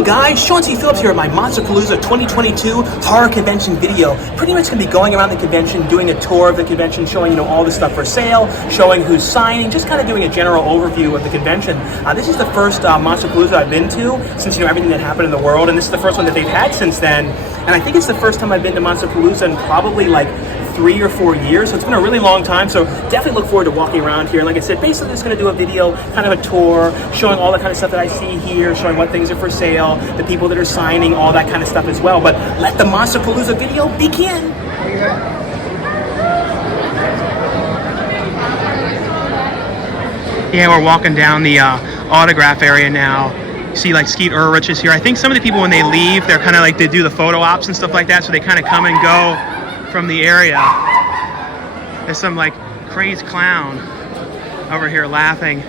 Hey guys, Sean C. Phillips here at my Monsterpalooza 2022 Horror Convention video. Pretty much going to be going around the convention, doing a tour of the convention, showing all the stuff for sale, showing who's signing, just kind of doing a general overview of the convention. This is the first Monsterpalooza I've been to since everything that happened in the world, and this is the first one that they've had since then. And I think it's the first time I've been to Monsterpalooza in probably like 3 or 4 years, so it's been a really long time. So definitely look forward to walking around here. And like I said, basically just going to do a video, kind of a tour, showing all the kind of stuff that I see here, showing what things are for sale, the people that are signing, all that kind of stuff as well. But let the Monsterpalooza video begin. Yeah, we're walking down the autograph area now. You see like Skeet Ulrich is here. I think some of the people when they leave, they're kind of like, they do the photo ops and stuff like that, so they kind of come and go from the area. There's some like crazed clown over here laughing.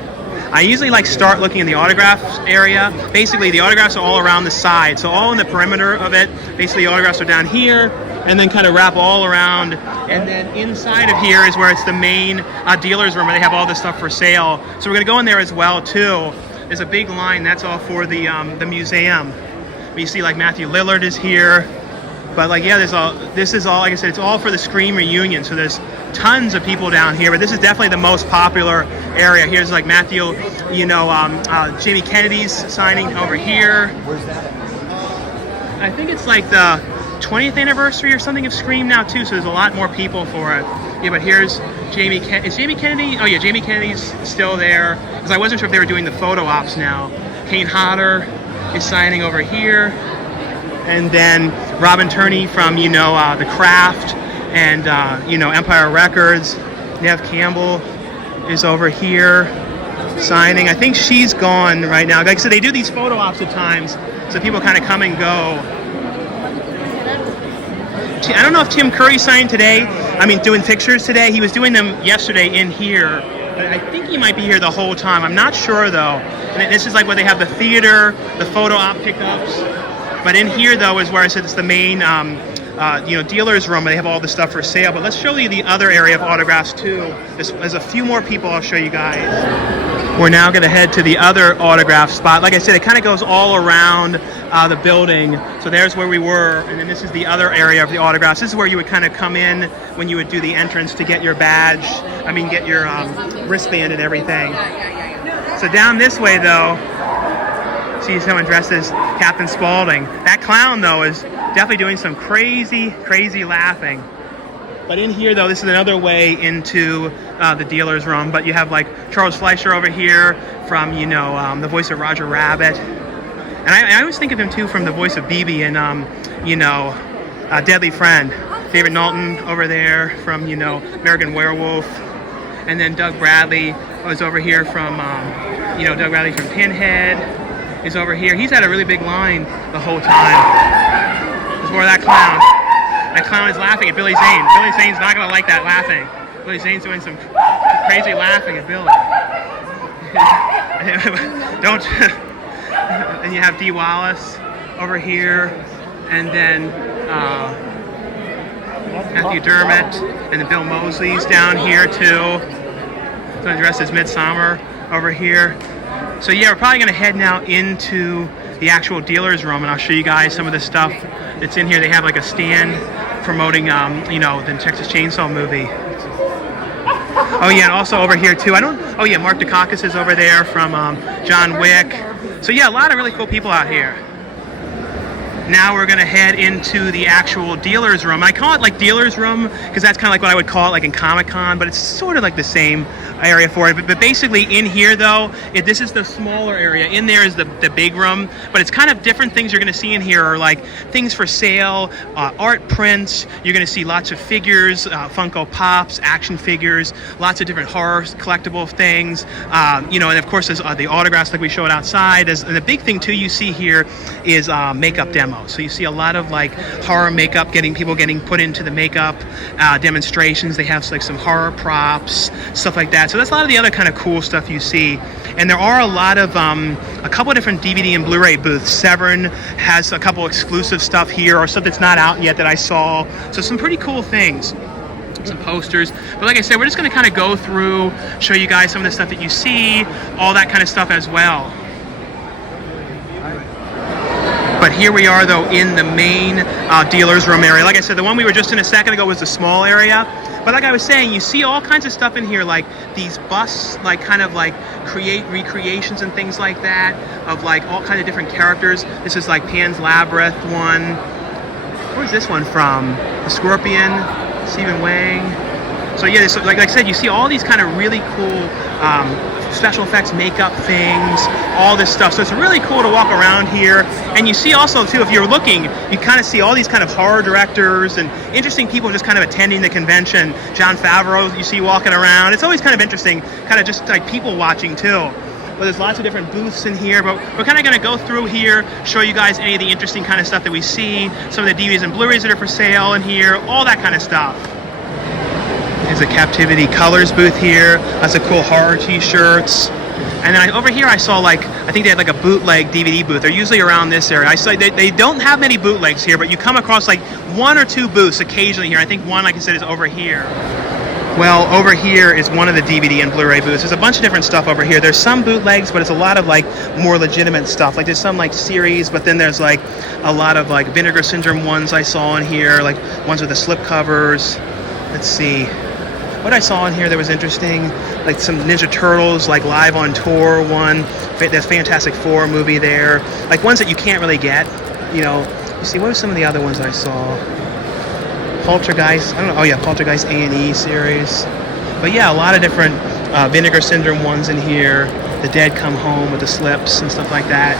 I usually like start looking in the autographs area. Basically the autographs are all around the side, so all in the perimeter of it. Basically the autographs are down here and then kind of wrap all around, and then inside of here is where it's the main dealer's room where they have all this stuff for sale. So we're gonna go in there as well too. There's a big line, that's all for the museum. You see like Matthew Lillard is here. But like, yeah, this is all, like I said, it's all for the Scream reunion. So there's tons of people down here, but this is definitely the most popular area. Here's like Matthew, Jamie Kennedy's signing over here. Where's that? I think it's like the 20th anniversary or something of Scream now too, so there's a lot more people for it. Yeah, but here's Jamie Kennedy. Is Jamie Kennedy? Oh yeah, Jamie Kennedy's still there, because I wasn't sure if they were doing the photo ops now. Kane Hodder is signing over here. And then Robin Turney from, The Craft and, Empire Records. Nev Campbell is over here signing. I think she's gone right now. Like I said, they do these photo ops at times, so people kind of come and go. I don't know if Tim Curry signed today. Doing pictures today. He was doing them yesterday in here. But I think he might be here the whole time. I'm not sure, though. And this is like where they have the theater, the photo op pickups. But in here, though, is where I said it's the main, dealer's room, where they have all the stuff for sale. But let's show you the other area of autographs, too. There's a few more people I'll show you guys. We're now going to head to the other autograph spot. Like I said, it kind of goes all around the building. So there's where we were, and then this is the other area of the autographs. This is where you would kind of come in when you would do the entrance to get your badge. Get your wristband and everything. So down this way, though, see someone dressed as Captain Spaulding. That clown, though, is definitely doing some crazy laughing. But in here, though, this is another way into the dealer's room. But you have like Charles Fleischer over here from, the voice of Roger Rabbit. And I always think of him, too, from the voice of BB and, Deadly Friend. David Naughton over there from, American Werewolf. And then Doug Bradley was over here from, Doug Bradley from Pinhead is over here. He's had a really big line the whole time. There's more of that clown. That clown is laughing at Billy Zane. Billy Zane's not going to like that laughing. Billy Zane's doing some crazy laughing at Billy. Don't. And you have Dee Wallace over here, and then Matthew Dermott, and then Bill Moseley's down here too. So dressed as Midsummer over here. So yeah, we're probably going to head now into the actual dealer's room, and I'll show you guys some of the stuff that's in here. They have like a stand promoting, the Texas Chainsaw movie. Oh yeah, and also over here too. Mark Dukakis is over there from John Wick. So yeah, a lot of really cool people out here. Now we're going to head into the actual dealer's room. I call it like dealer's room because that's kind of like what I would call it like in Comic-Con, but it's sort of like the same area for it. But basically in here, though, this is the smaller area. In there is the big room, but it's kind of different things you're going to see in here are like things for sale, art prints. You're going to see lots of figures, Funko Pops, action figures, lots of different horror collectible things. And of course there's the autographs like we showed outside. And the big thing, too, you see here is makeup demos. So you see a lot of like horror makeup, people getting put into the makeup demonstrations. They have like some horror props, stuff like that. So that's a lot of the other kind of cool stuff you see. And there are a lot of a couple of different DVD and Blu-ray booths. Severn has a couple exclusive stuff here, or stuff that's not out yet that I saw. So some pretty cool things. Some posters. But like I said, we're just going to kind of go through, show you guys some of the stuff that you see, all that kind of stuff as well. But here we are, though, in the main dealer's room area. Like I said, the one we were just in a second ago was the small area. But like I was saying, you see all kinds of stuff in here, like these busts, like kind of like recreations and things like that, of like all kinds of different characters. This is like Pan's Labyrinth one. Where's this one from? The Scorpion, Stephen Wang. So yeah, this, like I said, you see all these kind of really cool special effects, makeup things, all this stuff. So it's really cool to walk around here. And you see also too, if you're looking, you kind of see all these kind of horror directors and interesting people just kind of attending the convention. Jon Favreau, you see walking around. It's always kind of interesting, kind of just like people watching too. But there's lots of different booths in here, but we're kind of going to go through here, show you guys any of the interesting kind of stuff that we see, some of the DVDs and Blu-rays that are for sale in here, all that kind of stuff. There's a Captivity Colors booth here. Lots of cool horror t-shirts. And then over here I saw like, I think they had like a bootleg DVD booth. They're usually around this area. I saw they don't have many bootlegs here, but you come across like one or two booths occasionally here. I think one, like I said, is over here. Well, over here is one of the DVD and Blu-ray booths. There's a bunch of different stuff over here. There's some bootlegs, but it's a lot of like more legitimate stuff. Like there's some like series, but then there's like a lot of like Vinegar Syndrome ones I saw in here, like ones with the slip covers. Let's see. What I saw in here that was interesting, like some Ninja Turtles, like live on tour one. There's Fantastic Four movie there. Like ones that you can't really get, you know. You see, what were some of the other ones I saw? Poltergeist, I don't know, oh yeah, Poltergeist A&E series. But yeah, a lot of different Vinegar Syndrome ones in here. The Dead Come Home with the slips and stuff like that.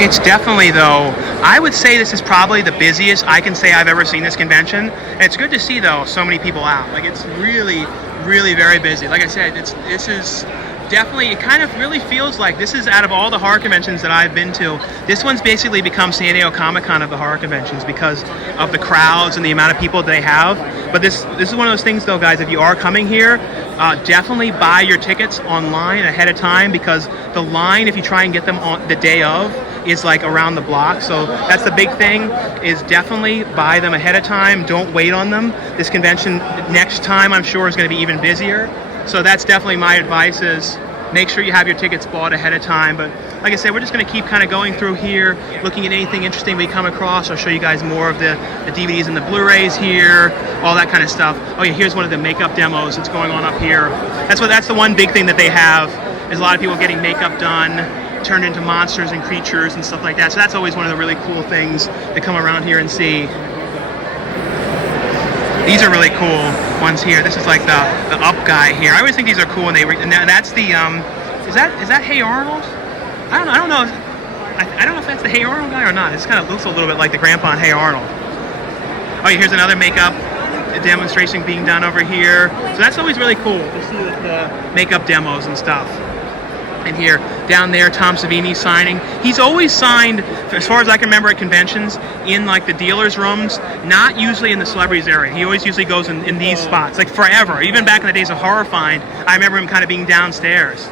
It's definitely, though, I would say this is probably the busiest I can say I've ever seen this convention. And it's good to see, though, so many people out. Like, it's really, really very busy. Like I said, this is definitely, it kind of really feels like this is, out of all the horror conventions that I've been to, this one's basically become San Diego Comic-Con of the horror conventions because of the crowds and the amount of people that they have. But this is one of those things, though, guys, if you are coming here, definitely buy your tickets online ahead of time, because the line, if you try and get them on the day of, is like around the block. So that's the big thing, is definitely buy them ahead of time. Don't wait on them. This convention next time, I'm sure, is going to be even busier. So that's definitely my advice, is make sure you have your tickets bought ahead of time. But like I said, we're just going to keep kind of going through here, looking at anything interesting we come across. I'll show you guys more of the DVDs and the Blu-rays here, all that kind of stuff. Oh yeah, here's one of the makeup demos that's going on up here. That's the one big thing that they have, is a lot of people getting makeup done, turned into monsters and creatures and stuff like that. So that's always one of the really cool things to come around here and see. These are really cool ones here. This is like the Up guy here. I always think these are cool, and that's the is that Hey Arnold? I don't know. I don't know if that's the Hey Arnold guy or not. It kind of looks a little bit like the grandpa in Hey Arnold. Oh, yeah, here's another makeup demonstration being done over here. So that's always really cool to see the makeup demos and stuff. And here, down there, Tom Savini signing. He's always signed, as far as I can remember, at conventions, in like the dealers' rooms, not usually in the celebrities area. He always usually goes in these spots, like forever. Even back in the days of Horror Find, I remember him kind of being downstairs.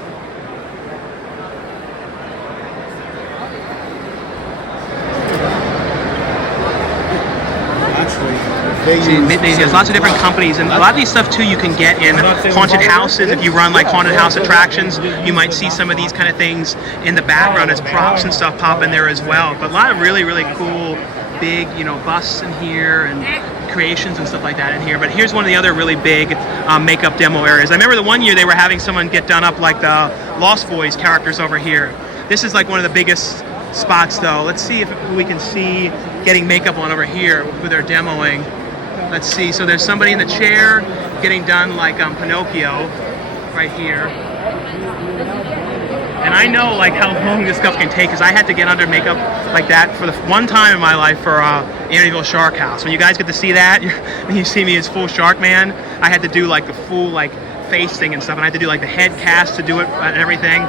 There's lots of different companies, and a lot of these stuff too you can get in haunted houses. If you run like haunted house attractions, you might see some of these kind of things in the background as props and stuff pop in there as well. But a lot of really, really cool big, you know, busts in here and creations and stuff like that in here. But here's one of the other really big makeup demo areas. I remember the one year they were having someone get done up like the Lost Boys characters over here. This is like one of the biggest spots though. Let's see if we can see getting makeup on over here who they're demoing. Let's see, so there's somebody in the chair getting done like Pinocchio right here. And I know like how long this stuff can take, because I had to get under makeup like that for the one time in my life for Amityville Shark House. When you guys get to see that, when you see me as full Shark Man, I had to do like the full like face thing and stuff, and I had to do like the head cast to do it and everything.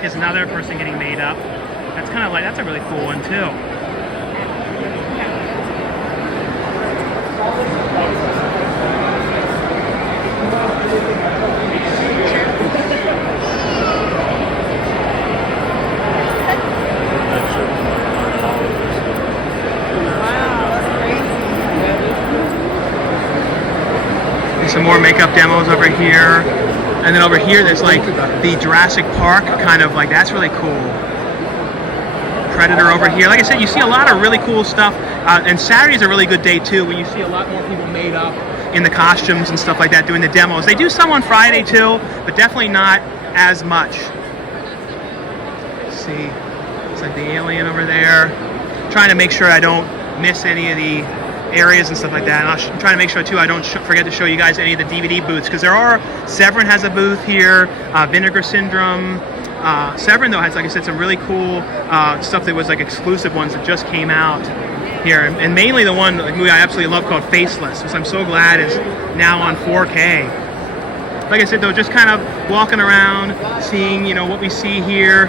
Here's another person getting made up. That's kind of like, that's a really cool one too. Some more makeup demos over here, and then over here there's like the Jurassic Park kind of like, that's really cool. Predator over here. Like I said, you see a lot of really cool stuff. And Saturday's a really good day too, when you see a lot more people made up in the costumes and stuff like that doing the demos. They do some on Friday too, but definitely not as much. Let's see, it's like the alien over there. Trying to make sure I don't miss any of the areas and stuff like that. And I'm trying to make sure too I don't forget to show you guys any of the DVD booths, because there are, Severin has a booth here, Vinegar Syndrome. Severin though has, like I said, some really cool stuff that was like exclusive ones that just came out here, and mainly the one movie I absolutely love called Faceless, which I'm so glad is now on 4K. Like I said though, just kind of walking around, seeing, you know, what we see here.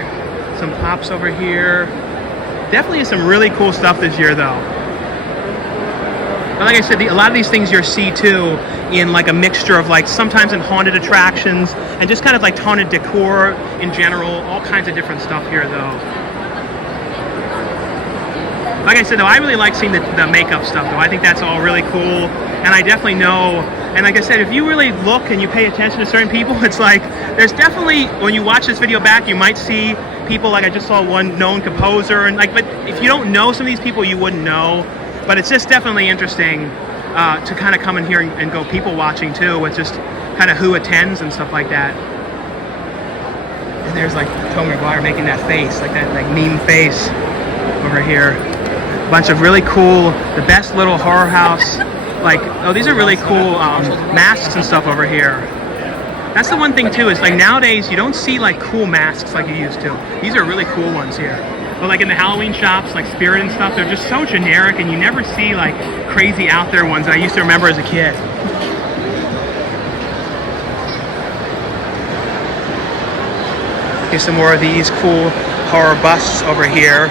Some pops over here. Definitely some really cool stuff this year though. But like I said, a lot of these things you'll see too in like a mixture of like sometimes in haunted attractions and just kind of like haunted decor in general, all kinds of different stuff here though. Like I said though, I really like seeing the makeup stuff though. I think that's all really cool, and I definitely know, and like I said, if you really look and you pay attention to certain people, it's like there's definitely, when you watch this video back, you might see people like I just saw one known composer, and like, but if you don't know some of these people, you wouldn't know. But it's just definitely interesting to kind of come in here and go people watching too, with just kind of who attends and stuff like that. And there's like Tom McGuire making that face, like that like meme face over here. A bunch of really cool, the best little horror house. Like, oh, these are really cool masks and stuff over here. That's the one thing too, is like nowadays you don't see like cool masks like you used to. These are really cool ones here. But like in the Halloween shops, like Spirit and stuff, they're just so generic, and you never see like crazy out there ones that I used to remember as a kid. Here's some more of these cool horror busts over here.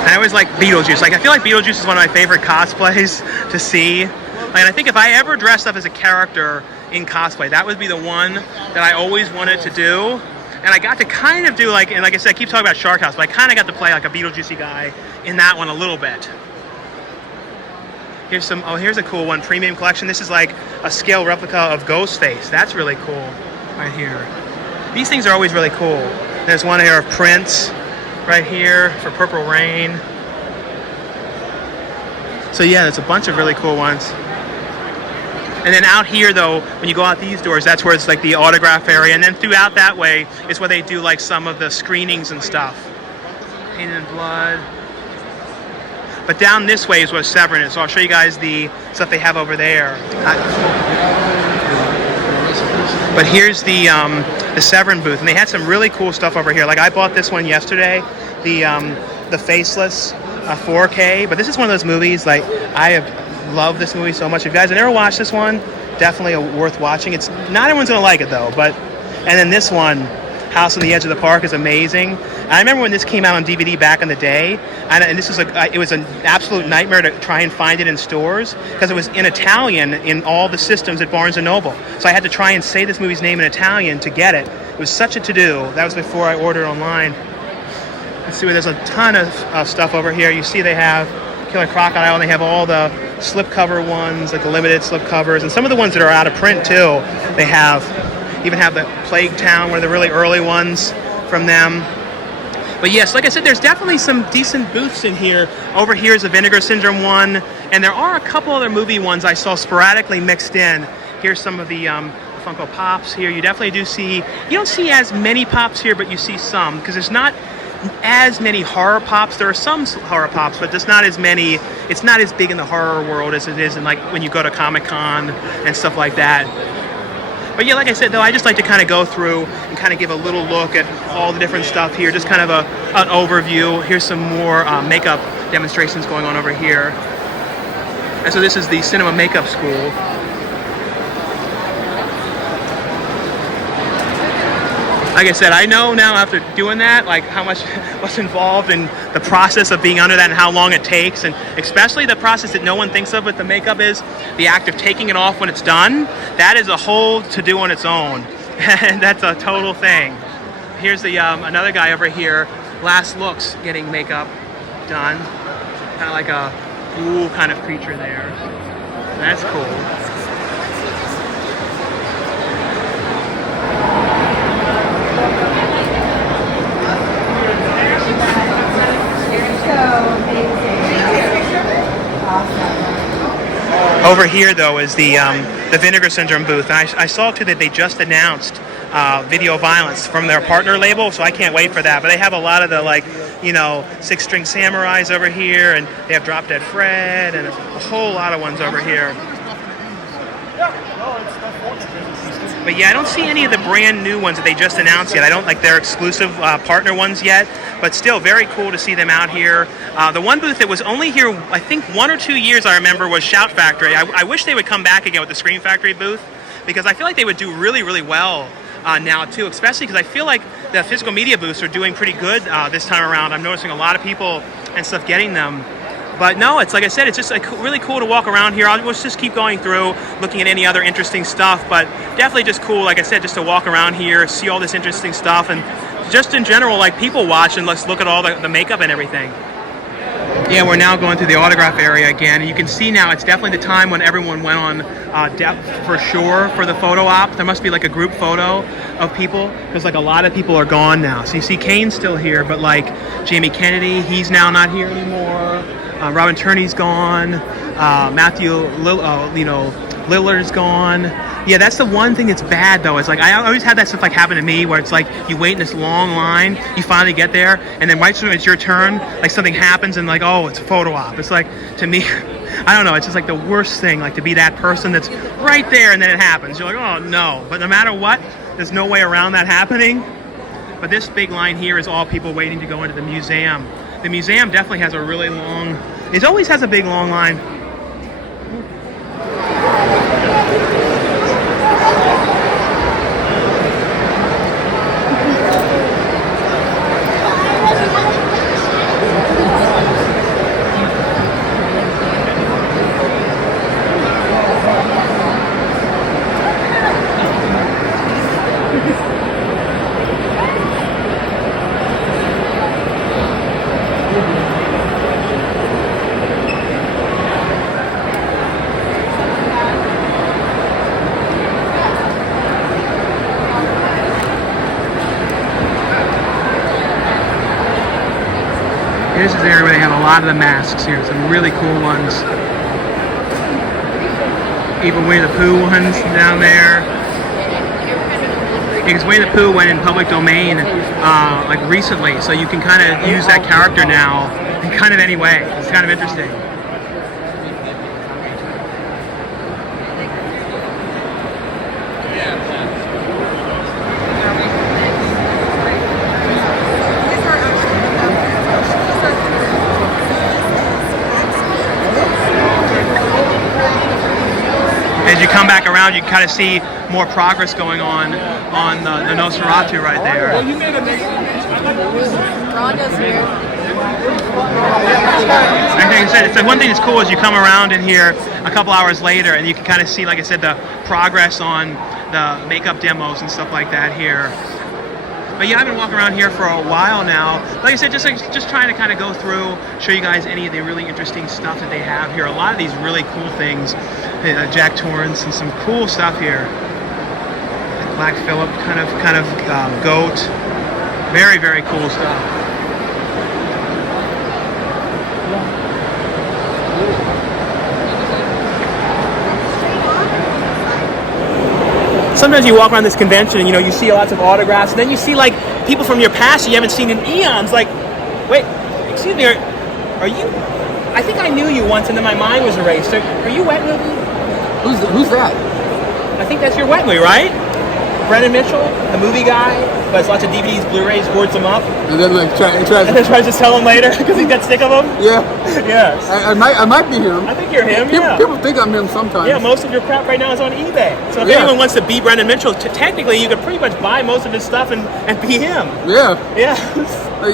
And I always like Beetlejuice. Like I feel like Beetlejuice is one of my favorite cosplays to see. Like, I think if I ever dressed up as a character in cosplay, that would be the one that I always wanted to do. And I got to kind of do like, and like I said, I keep talking about Shark House, but I kind of got to play like a Beetlejuicy guy in that one a little bit. Here's some, oh, here's a cool one, premium collection. This is like a scale replica of Ghostface. That's really cool right here. These things are always really cool. There's one here of Prince right here for Purple Rain. So yeah, there's a bunch of really cool ones. And then out here though, when you go out these doors, that's where it's like the autograph area. And then throughout that way is where they do like some of the screenings and stuff. Painted in Blood. But down this way is where Severin is. So I'll show you guys the stuff they have over there. But here's the Severin booth, and they had some really cool stuff over here. Like I bought this one yesterday, the Faceless 4K. But this is one of those movies, like I have loved this movie so much. If you guys have never watched this one, definitely worth watching. It's not everyone's gonna like it though, but and then this one, House on the Edge of the Park, is amazing. And I remember when this came out on DVD back in the day, and this was like it was an absolute nightmare to try and find it in stores because it was in Italian in all the systems at Barnes & Noble. So I had to try and say this movie's name in Italian to get it. It was such a to-do. That was before I ordered online. Let's see, there's a ton of stuff over here. You see they have Killer Crocodile, and they have all the slipcover ones, like the limited slipcovers, and some of the ones that are out of print too. They even have the Plague Town, one of the really early ones from them. But yes, like I said, there's definitely some decent booths in here. Over here is a Vinegar Syndrome one, and there are a couple other movie ones I saw sporadically mixed in. Here's some of the Funko Pops here. You definitely do see, you don't see as many Pops here, but you see some, because there's not as many horror Pops. There are some horror Pops, but there's not as many. It's not as big in the horror world as it is in like when you go to Comic-Con and stuff like that. But yeah, like I said though, I just like to kind of go through and kind of give a little look at all the different stuff here, just kind of an overview. Here's some more makeup demonstrations going on over here. And so this is the Cinema Makeup School. Like I said, I know now after doing that, like how much what's involved in the process of being under that and how long it takes, and especially the process that no one thinks of with the makeup is the act of taking it off when it's done. That is a whole to-do on its own, and that's a total thing. Here's the another guy over here, last looks, getting makeup done. Kind of like a ghoul kind of creature there. That's cool. Over here, though, is the Vinegar Syndrome booth. And I saw, too, that they just announced Video Violence from their partner label, so I can't wait for that. But they have a lot of the, like, you know, Six String Samurais over here, and they have Drop Dead Fred, and a whole lot of ones over here. But yeah, I don't see any of the brand new ones that they just announced yet. I don't like their exclusive partner ones yet, but still very cool to see them out here. The one booth that was only here, I think 1 or 2 years, I remember, was Shout Factory. I wish they would come back again with the Scream Factory booth, because I feel like they would do really, really well now too, especially because I feel like the physical media booths are doing pretty good this time around. I'm noticing a lot of people and stuff getting them. But no, it's like I said, it's just like really cool to walk around here. We'll just keep going through, looking at any other interesting stuff. But definitely just cool, like I said, just to walk around here, see all this interesting stuff, and just in general, like people watch and let's look at all the makeup and everything. Yeah, we're now going through the autograph area again, and you can see now it's definitely the time when everyone went on depth for sure for the photo op. There must be like a group photo of people, because like a lot of people are gone now. So you see Kane's still here, but like Jamie Kennedy, he's now not here anymore. Robin Turney's gone. Matthew Lillard's gone. Yeah, that's the one thing that's bad though. It's like I always had that stuff like happen to me where it's like you wait in this long line, you finally get there, and then right when it's your turn, like something happens and like, oh, it's a photo op. It's like, to me, I don't know, it's just like the worst thing, like to be that person that's right there and then it happens. You're like, oh no. But no matter what, there's no way around that happening. But this big line here is all people waiting to go into the museum. The museum definitely has a really long, it always has a big long line. This is the area where they have a lot of the masks here. Some really cool ones. Even Winnie the Pooh ones down there. Because Winnie the Pooh went in public domain like recently, so you can kind of use that character now in kind of any way. It's kind of interesting. As you come back around, you kind of see more progress going on the Nosferatu right there. Like I said, it's the one thing that's cool is you come around in here a couple hours later and you can kind of see, like I said, the progress on the makeup demos and stuff like that here. But yeah, I've been walking around here for a while now. Like I said, just trying to kind of go through, show you guys any of the really interesting stuff that they have here. A lot of these really cool things. Jack Torrance and some cool stuff here. Black Phillip kind of goat. Very, very cool stuff. Sometimes you walk around this convention and, you know, you see lots of autographs, and then you see, like, people from your past you haven't seen in eons. Like, wait, excuse me, are you... I think I knew you once, and then my mind was erased. Are you Wetmooby? Who's that? I think that's your Wetmooby, right? Brendan Mitchell, the movie guy, who has lots of DVDs, Blu-rays, hoards them up. And then like tries to sell them later because he's got sick of them. Yeah. Yes. I might be him. I think you're him. People think I'm him sometimes. Yeah, most of your crap right now is on eBay. So if anyone wants to be Brendan Mitchell, technically you could pretty much buy most of his stuff and be him. Yeah. Yeah.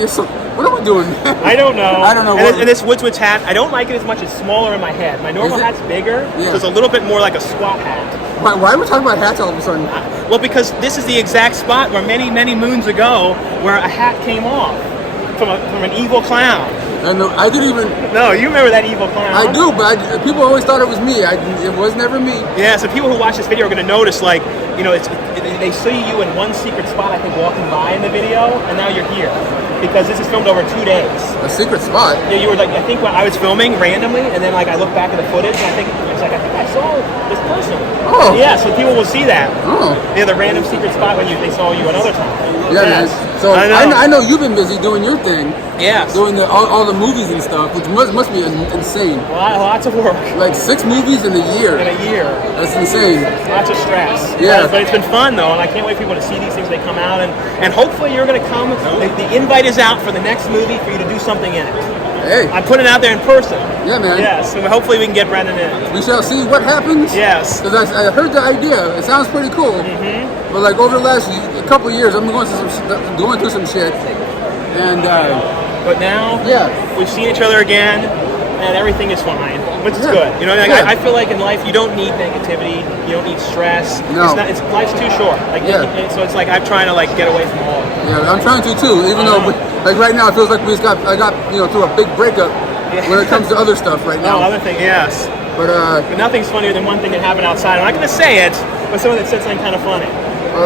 So, what are we doing? I don't know. I don't know. And this Woodswood's hat, I don't like it as much. It's smaller in my head. My normal hat's bigger, so it's a little bit more like a squat hat. Why are we talking about hats all of a sudden? Well, because this is the exact spot where many, many moons ago, where a hat came off from an evil clown. And I didn't even... No, you remember that evil clown. I do, but people always thought it was me. It was never me. Yeah, so people who watch this video are going to notice, like, you know, they see you in one secret spot, I think, walking by in the video, and now you're here. Because this is filmed over 2 days. A secret spot? Yeah, you were like, I think when I was filming randomly, and then like I look back at the footage, and I think I saw this person. Oh. Yeah, so people will see that. Oh. Yeah, the random secret spot when they saw you another time. Yeah, yes. man. So I know you've been busy doing your thing. Yes. Doing all the movies and stuff, which must be insane. Lots of work. Like 6 movies in a year. In a year. That's insane. Lots of stress. Yeah. But it's been fun though, and I can't wait for people to see these things when they come out, and hopefully you're going to come. The invite is out for the next movie for you to do something in it. Hey. I'm putting it out there in person. Yeah, man. Yes, so hopefully we can get Brendan in. We shall see what happens. Yes. Because I heard the idea. It sounds pretty cool. Mm-hmm. But like over the last couple of years, I'm going through some shit. And but now, yeah, we've seen each other again, and everything is fine, which is good. You know, like, I feel like in life you don't need negativity, you don't need stress. No. Life's too short. Like, so it's like I'm trying to like get away from all of it. Yeah, I'm trying to too. Even though, like right now, it feels like I got through a big breakup when it comes to other stuff right now. Oh, other thing, yes. But nothing's funnier than one thing that happened outside. I'm not going to say it, but someone that said something kind of funny.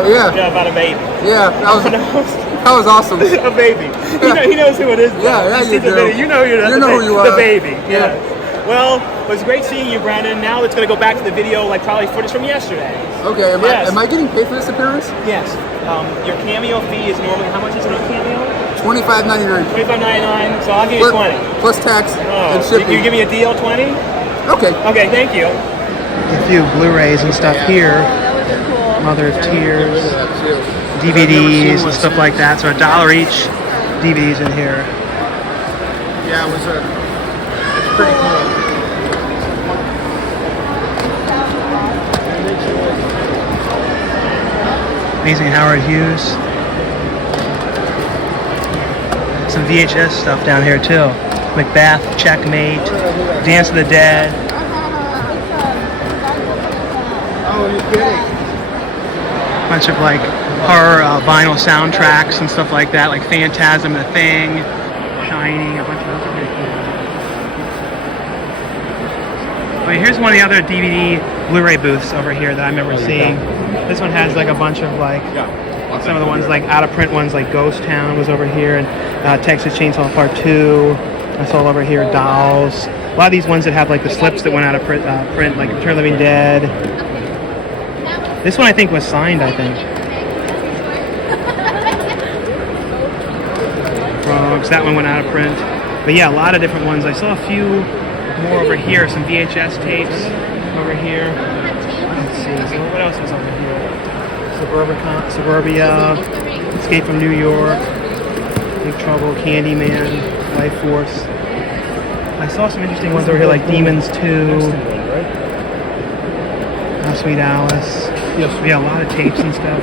Yeah. Yeah, about a baby. Yeah, that was awesome. A baby. Yeah. He knows who it is. Yeah, you do. You know who you are. The baby. Yeah. Well, it was great seeing you, Brandon. Now it's going to go back to the video, like probably footage from yesterday. Okay. Am I getting paid for this appearance? Yes. Your cameo fee is normally, how much is it on cameo? $25.99. $25.99. So I'll give you 20. Plus tax and shipping. You give me a deal, 20? Okay. Okay, thank you. A few Blu-rays and stuff here. Mother of Tears, DVDs and stuff like that. So $1 each DVDs in here. Yeah, it's pretty cool. Amazing Howard Hughes. Some VHS stuff down here too. Macbeth, Checkmate, Dance of the Dead. Oh, you're kidding. Bunch of like horror vinyl soundtracks and stuff like that, like Phantasm, The Thing, Shining, a bunch of those are pretty cool. Oh, here's one of the other DVD Blu-ray booths over here that I remember seeing. This one has like a bunch of like some of the ones like out of print ones, like Ghost Town was over here, and Texas Chainsaw Part 2. I saw over here Dolls. A lot of these ones that have like the slips that went out of print, like Return of the Living Dead. This one I think was signed, I think. Frogs, that one went out of print. But yeah, a lot of different ones. I saw a few more over here, some VHS tapes over here. Let's see, so what else is over here? Suburbia, Escape from New York, Big Trouble, Candyman, Life Force. I saw some interesting ones over here like Demons 2. Sweet Alice. Yeah, a lot of tapes and stuff.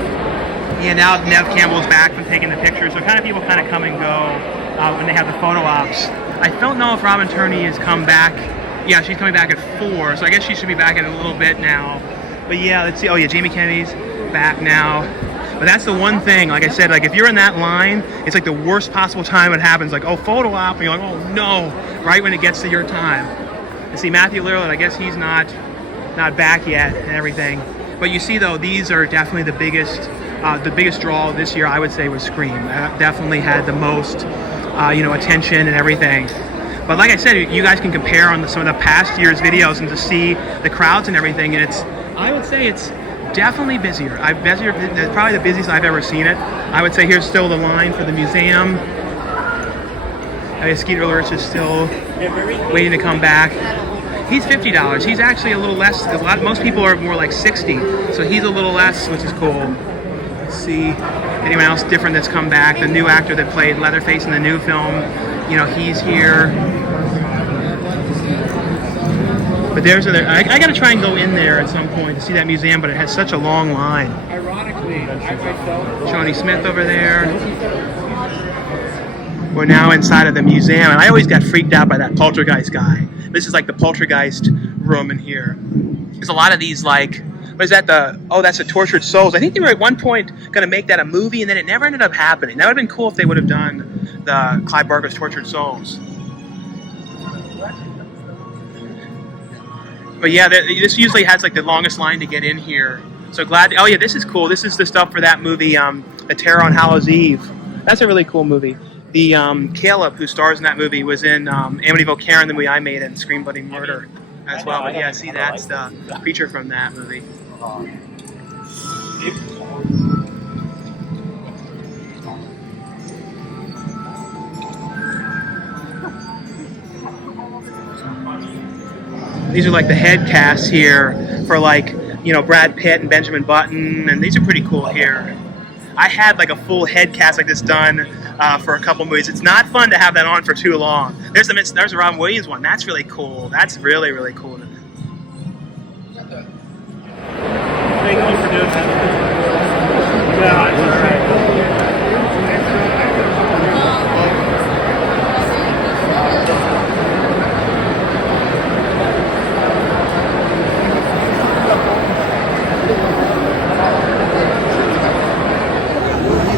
Yeah, now Nev Campbell's back from taking the pictures, so kind of people kind of come and go when they have the photo ops. I don't know if Robin Turney has come back. Yeah, she's coming back at 4, so I guess she should be back in a little bit now. But yeah, let's see. Oh yeah, Jamie Kennedy's back now. But that's the one thing, like I said, like if you're in that line, it's like the worst possible time it happens. Like, oh, photo op, and you're like, oh no, right when it gets to your time. And see, Matthew Lillard, I guess he's not back yet and everything. But you see though, these are definitely the biggest draw this year, I would say, was Scream. Definitely had the most, attention and everything. But like I said, you guys can compare on some of the past year's videos and to see the crowds and everything, and I would say it's definitely busier. Probably the busiest I've ever seen it. I would say here's still the line for the museum. Skeeter Lurch is still waiting to come back. He's $50. He's actually a little less. Most people are more like $60, so he's a little less, which is cool. Let's see anyone else different that's come back. The new actor that played Leatherface in the new film, he's here. But I got to try and go in there at some point to see that museum, but it has such a long line. Ironically, Shawnee Smith over there. We're now inside of the museum, and I always got freaked out by that poltergeist guy. This is like the poltergeist room in here. There's a lot of these, like, what is that? That's the Tortured Souls. I think they were at one point going to make that a movie, and then it never ended up happening. That would have been cool if they would have done the Clive Barker's Tortured Souls. But yeah, this usually has like the longest line to get in here. So glad. Oh yeah, this is cool. This is the stuff for that movie, The Terror on Hallows Eve. That's a really cool movie. The Caleb, who stars in that movie, was in Amityville Karen, the movie I made, and Scream Bloody Murder as well. But yeah, see, that's the creature from that movie. These are like the head casts here for like, you know, Brad Pitt and Benjamin Button, and these are pretty cool here. I had like a full head cast like this done for a couple movies. It's not fun to have that on for too long. There's a Robin Williams one. That's really cool. That's really, really cool. Thank you for doing that. Yeah, it's all right.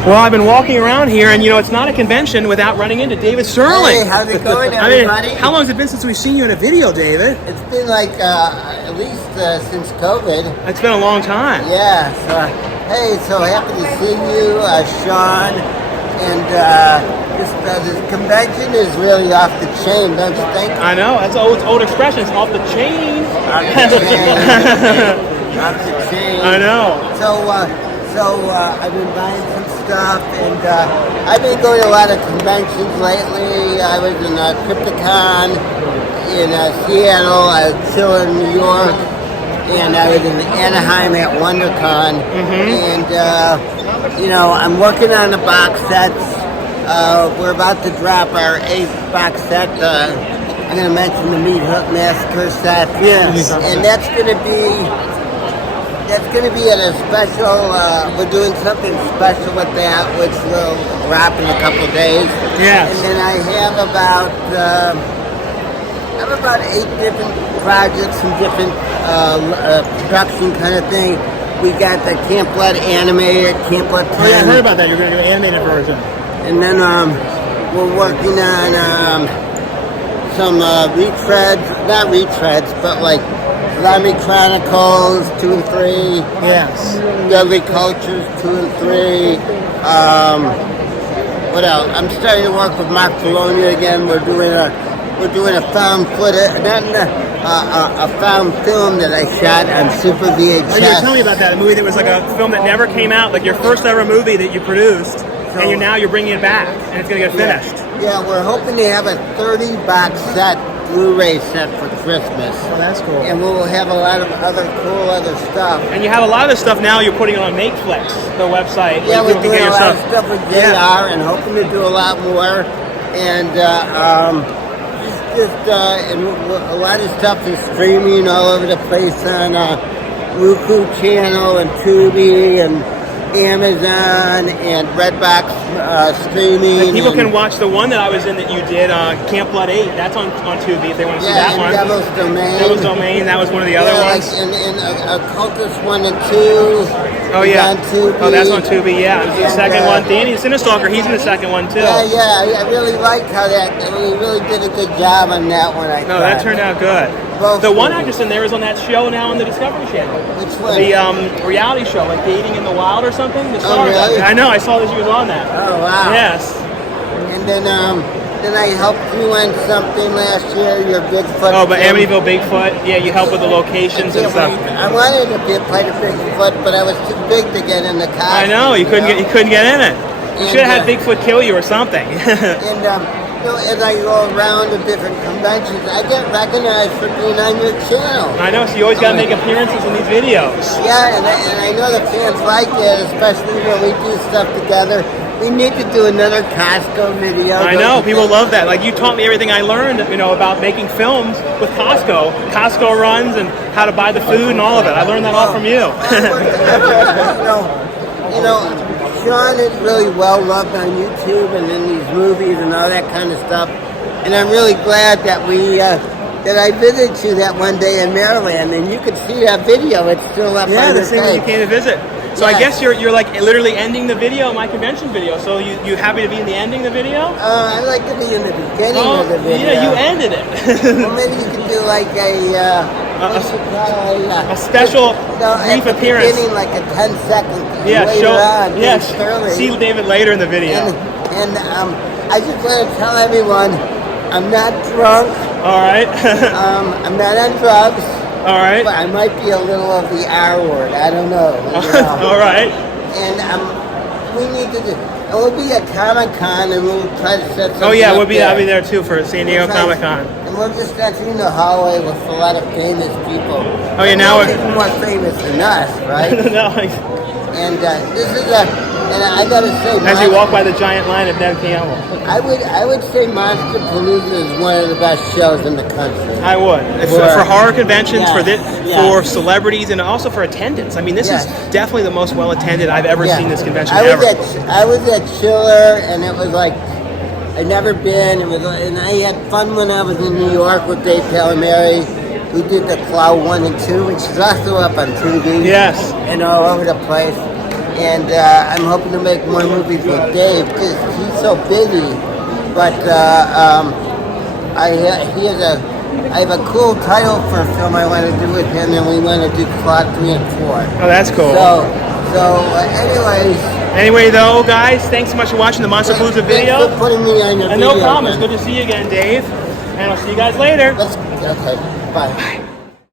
Well, I've been walking around here, and you know, it's not a convention without running into David Sterling. Hey, how's it going, I mean, everybody? how long has it been since we've seen you in a video, David? It's been like at least since COVID. It's been a long time. Yeah. So, hey, so happy to see you, Sean. And this convention is really off the chain, don't you think? I know. That's old expression. It's off the chain. Off the chain. Off the chain. I know. So I've been buying some stuff, and I've been going to a lot of conventions lately. I was in Crypticon in Seattle, Chilla in New York, and I was in Anaheim at WonderCon. And you know, I'm working on the box sets. We're about to drop our 8th box set. I'm going to mention the Meat Hook Massacre set. Yes. And that's going to be at a special, we're doing something special with that, which will wrap in a couple of days. Yes. And then I have about 8 different projects and different production kind of thing. We got the Camp Blood animated, Camp Blood 10. Oh yeah, I heard about that. You're going to do an animated version. And then we're working on some retreads, not retreads, but like Zombie Chronicles 2 and 3. Yes. Deadly Cultures 2 and 3. What else? I'm starting to work with Mark Bologna again. We're doing a found footage, a found film that I shot on Super VHS. Oh, you were telling me about that. A movie that was like a film that never came out, like your first ever movie that you produced, and you're bringing it back, and it's going to get finished. Yeah, we're hoping to have a 30 box set Blu-ray set for Christmas. Oh, that's cool. And we'll have a lot of other stuff. And you have a lot of the stuff now you're putting on MakeFlix, the website. Yeah, where we're people doing can a get your lot of stuff with JR and hoping to do a lot more. And and a lot of stuff is streaming all over the place on Roku channel and Tubi and Amazon and Redbox streaming. And people can watch the one that I was in that you did, Camp Blood 8. That's on Tubi if they want to see that one. Devil's Domain. Devil's Domain, that was one of the other ones. And Occultist 1 and 2. Oh, yeah. On Tubi. Oh, that's on Tubi, yeah. The second one. Danny Cinestalker, he's in the second one, too. Yeah. I really like how we really did a good job on that one, I thought. No, that turned out good. Both the one movies. actress in there is on that show now on the Discovery Channel. Which one? The reality show, like Dating in the Wild or something. The star of really? that. I know, I saw that she was on that. Oh, wow. Yes. And then I helped you on something last year, your Bigfoot. Oh, but film. Amityville Bigfoot, yeah, you help with the locations and stuff. I wanted to play the Bigfoot, but I was too big to get in the car. I know, you couldn't get in it. You should have had Bigfoot kill you or something. And as I go around to different conventions, I get recognized for being on your channel. I know, so you always got to make appearances in these videos. Yeah, and I know the fans like it, especially when we do stuff together. We need to do another Costco video. I know, people love that. Like, you taught me everything I learned, about making films with Costco runs and how to buy the food and all of it. I learned that all from you. Sean is really well loved on YouTube and in these movies and all that kind of stuff. And I'm really glad that that I visited you that one day in Maryland, and you could see that video. It's still up on Yeah, your the same when you page. came to visit. So Yeah. I guess you're like literally ending the video, my convention video. So you happy to be in the ending of the video? I like to be in the beginning of the video. Yeah, you ended it. Well, maybe you could do like a a special brief appearance. Beginning, like a 10-second. Yeah, later on, yes. Sterling. See David later in the video. And I just want to tell everyone, I'm not drunk. All right. I'm not on drugs. All right. But I might be a little of the R word. I don't know. All right. And we need to do. And we'll be at Comic-Con, and we'll try to set something Oh yeah, up I'll be there too for San Diego Comic-Con. And we're just entering the hallway with a lot of famous people. Oh yeah, now we're even more famous than us, right? No. And this is and I gotta say, as you walk by the giant line of Nev Campbell. I would say Monsterpalooza is one of the best shows in the country. I would. For horror conventions, for celebrities, and also for attendance. I mean, this is definitely the most well attended I've ever seen this convention ever. I was at Chiller, and it was like I'd never been. And I had fun when I was in New York with Dave Palmieri. We did the Cloud 1 and 2, which is also up on TV. Yes. And all over the place. And I'm hoping to make more movies with Dave because he's so busy. But I have a cool title for a film I want to do with him, and we want to do Plot 3 and 4. Oh, that's cool. Anyways. Anyway, though, guys, thanks so much for watching the Monsterpalooza video. Thanks for putting me on your video. No problem. It's good to see you again, Dave. And I'll see you guys later. Okay. Bye.